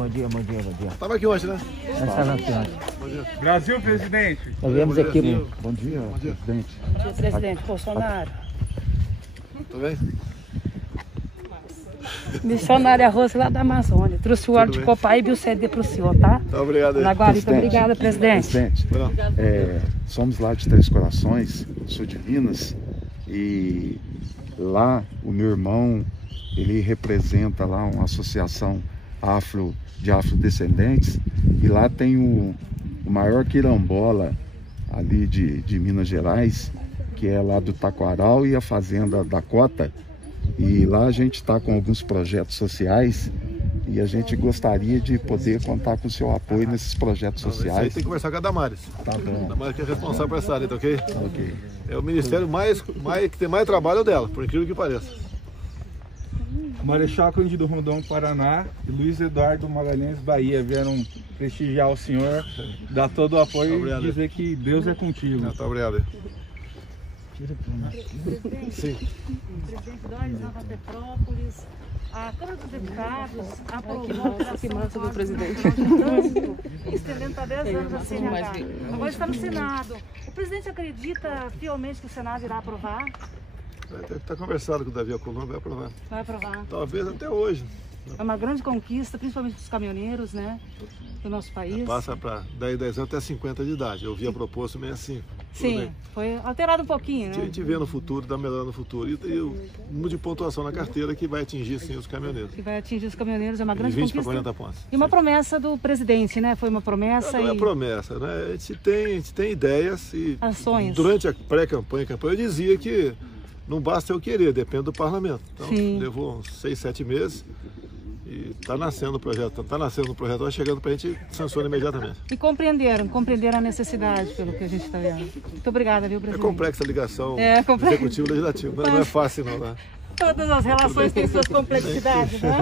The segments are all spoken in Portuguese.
bom dia. Estava aqui hoje, né? Brasil, presidente. Nós viemos aqui, bom dia, presidente. Bom dia, presidente Bolsonaro. Tudo bem? Missionária Rosa lá da Amazônia. Trouxe o óleo de copaíba e o CD para o senhor, tá? Tá, obrigado aí. Na guarita, obrigada, presidente. Somos lá de Três Corações, sul de Minas, e lá o meu irmão, ele representa lá uma associação de afrodescendentes, e lá tem o maior quilombola ali de Minas Gerais, que é lá do Taquaral, e a fazenda Dakota. E lá a gente está com alguns projetos sociais e a gente gostaria de poder contar com o seu apoio nesses projetos sociais. Aí tem que conversar com a Damares. Tá bom. A Damares que é responsável por essa área, tá ok? Ok. É o ministério que tem mais trabalho dela, por incrível que pareça. Marechal Cândido Rondon, Paraná, e Luiz Eduardo Magalhães, Bahia, vieram prestigiar o senhor, dar todo o apoio e dizer que Deus é contigo. Tá, obrigado aí. Sim. Presidente Dóris, Nova Petrópolis, a Câmara dos Deputados aprovou a criação do presidente, estendendo para 10 anos a CNH. Agora está no Senado. O presidente acredita fielmente que o Senado irá aprovar? Está conversado com o Davi Alcolumbre, vai aprovar. Vai aprovar. Talvez até hoje. É uma grande conquista, principalmente dos caminhoneiros, né, do nosso país. Passa para 10 anos até 50 de idade. Eu via proposto 65. Sim, foi alterado um pouquinho, né? A gente vê no futuro, dá melhor no futuro. E o número de pontuação na carteira que vai atingir, sim, os caminhoneiros. Que vai atingir os caminhoneiros, é uma grande 20 conquista. para 40 pontos. E uma promessa do presidente, né? Foi uma promessa Não é promessa, né? A gente tem ideias e ações. Durante a pré-campanha, eu dizia que não basta eu querer, depende do parlamento. Então, levou uns 6, 7 meses. E está nascendo o projeto, vai chegando para a gente sancionar imediatamente. E compreenderam a necessidade, pelo que a gente está vendo. Muito obrigada, viu, presidente? É complexa a ligação executivo e legislativo, mas não é fácil não, né? Todas as relações têm suas complexidades, né?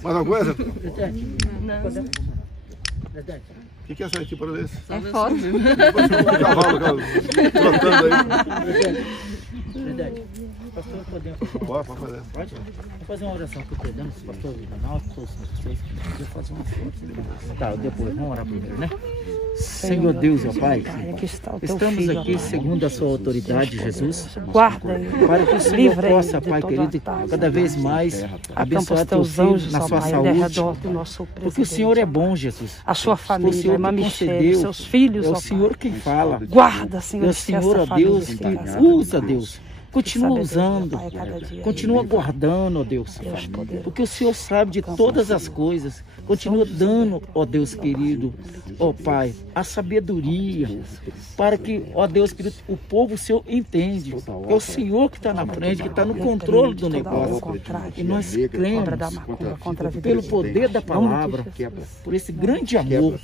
Mais alguma coisa? Não. O que é essa aqui para ver? É foto. O cavalo trotando aí. Verdade. Pastor, podemos Pode fazer. Pode? Vou fazer uma oração aqui, perdão, pastor Ronaldo, todos vocês. Vou fazer uma foto. Tá, depois, vamos orar primeiro, né? Senhor Deus, ó Pai, estamos aqui segundo a sua autoridade, Jesus, guarda para que o Senhor possa, Pai querido, cada vez mais abençoar teus filhos na sua saúde, porque o Senhor é bom, Jesus. A sua família, irmã Michele, seus filhos, é o Senhor quem fala. Guarda, Senhor, é o Senhor, ó Deus, que usa, Deus. Continua usando, continua guardando, ó Deus, porque o Senhor sabe de todas as coisas. Continua dando, ó Deus querido, ó Pai, a sabedoria, para que, ó Deus querido, o povo seu entende. É o Senhor que está na frente, que está no controle do negócio. E nós cremos, pelo poder da palavra, por esse grande amor,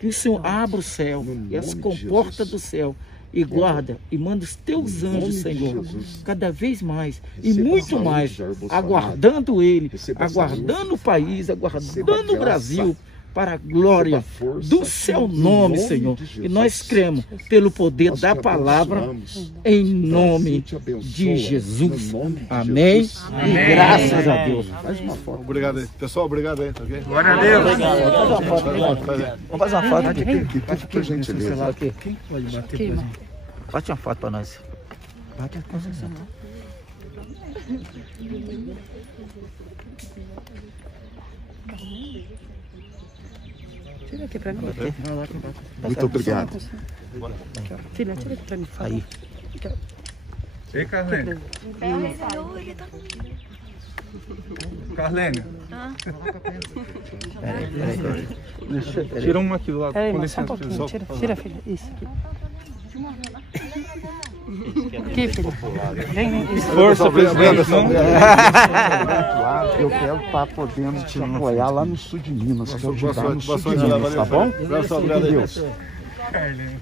que o Senhor abra o céu e as comportas do céu. E guarda e manda os teus anjos, Senhor, cada vez mais e muito mais, aguardando Ele, aguardando o país, aguardando o Brasil, para a glória do seu nome, Senhor. E nós cremos pelo poder da palavra, em nome de Jesus. Amém. E graças a Deus. Obrigado aí. Pessoal, obrigado aí, tá ok? Glória a Deus. Vamos fazer uma foto aqui. Por gentileza. Quem pode bater? Bate uma foto para nós. Bate a concessão. Tira aqui pra mim. Muito obrigado. Filha, tira aqui pra mim. Aí. Ei, Carlene. Carlene. Tira uma aqui do lado. Com licença, pessoal. Tira, filha. Isso. Aqui, filha. Vem. Força, presidente. Eu quero estar podendo te apoiar lá no sul de Minas, te ajudar no sul de Minas, tá bom? Obrigado. Deus. Carlene.